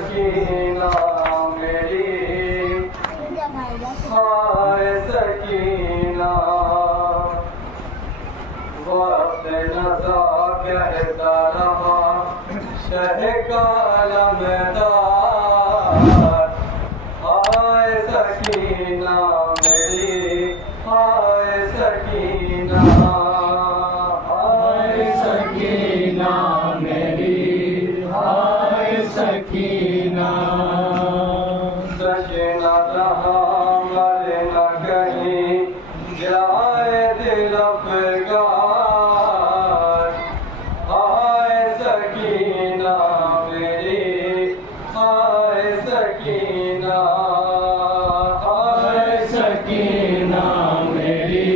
सकीना मेरी, हाय सकीना। वक्त नज़ा कहता रहा शह का लम्हेदार, हाय सकीना मेरी, हाय सकीना, हाय सकीना मेरी, हाय सकीना। सजना रहा मर न कहीं जाए दिल अफगान, हाय सकीना मेरी, हाय सकीना, हाय सकीना मेरी,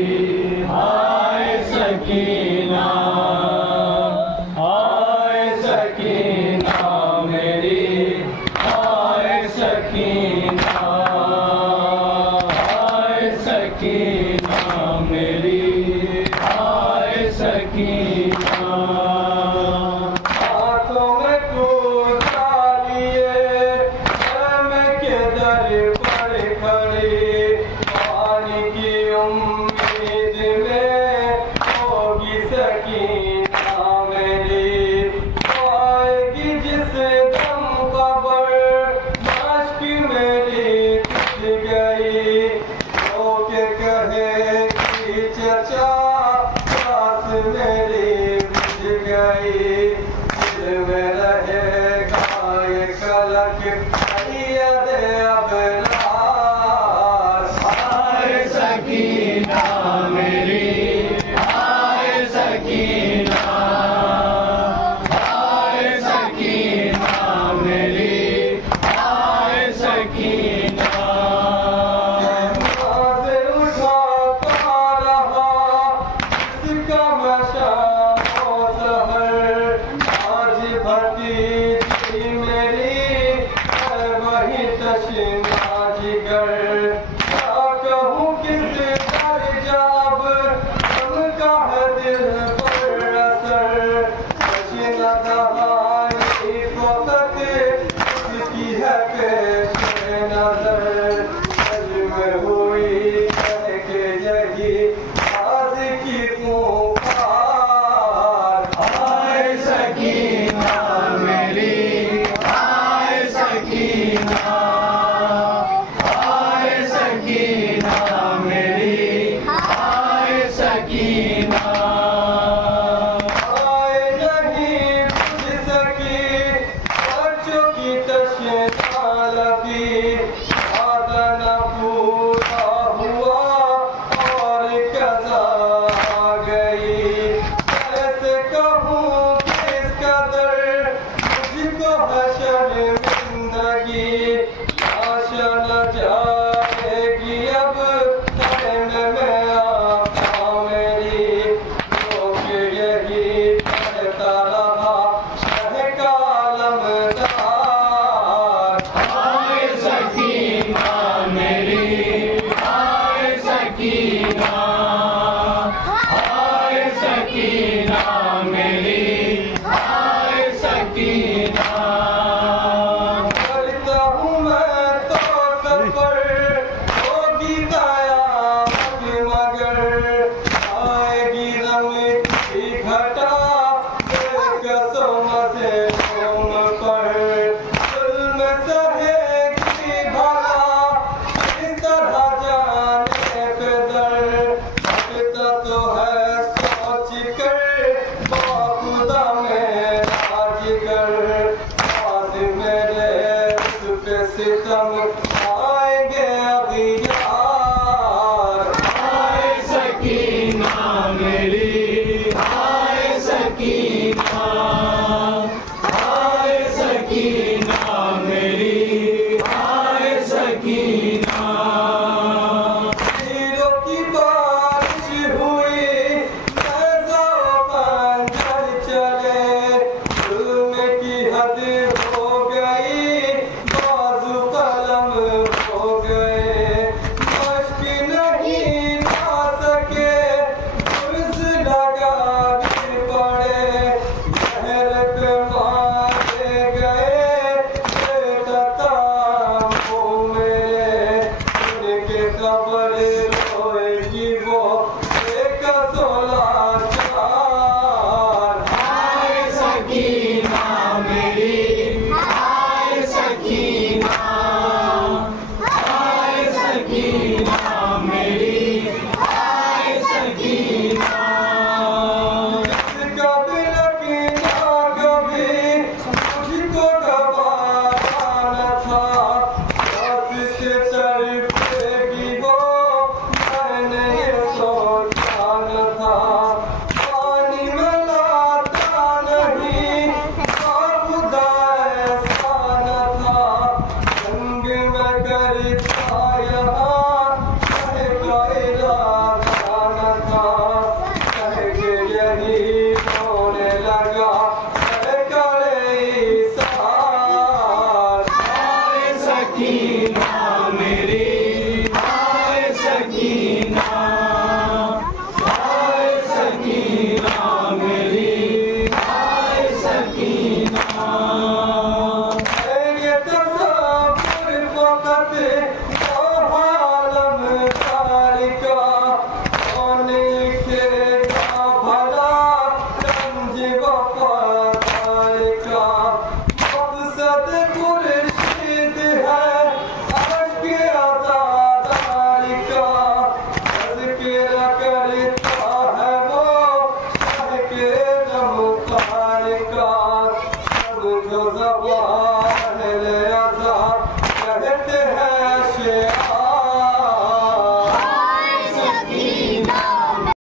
हाय सकीना, हाय सकीना मेरी, हाय सकीना, हाय सकीना मेरी, हाय सकीना। हाथों में कोसा लिए शर्म के दर पर खड़ी, पानी की उम्मीद में होगी सकीना मेरी, आएगी जिस दम खबर मश्क मेरी टूट गई, तो के कहेगी चचा सास मेरी बुझ गई, दिल में रहेगा ये कलक सैयद अबरार, हाय सकीना मेरी, हाय सकीना, हाय सकीना मेरी, हाय सकीना। नाज़ उठाता रहा इसका मशाओ सहर, आज भतीजी मेरी है वही तशना जिगर, क्या कहूँ किस दर जाब उनका है दिल पर असर, तशना दहाई वक़्त इसकी है पेश नजर, सज में हुई कह के यही आज की पुकार, हाय सकीना मेरी, हाय सकीना, हाय सकीना मेरी, हाय सकीना। हाय नहीं बुझ सकी बच्चों की तशना लगी, वादा न पूरा हुआ और कज़ा आ गई, कैसे कहूँ किस कदर मुझको है शर्मिंदगी, आशा न जाएगी अब नैन में आँखा मेरी, लोग यही कहता रहा शह का लम्हेदार, हाय सकीना मेरी, हाय सकीना, हाय सकीना मेरी, हाय सकीना। करता हूँ मैं तो सफर होगी कयामत मगर, आएगी रंग की घटा कसम से तुम पर, जुल्म सहेगी भला इस तरह जाने पे दर, हटता तो है सोच कर बाखुदा मेरा जिगर, आज मेरे उस पे सितम आएंगे अगियार, हाय सकीना मेरी, हाय सकीना।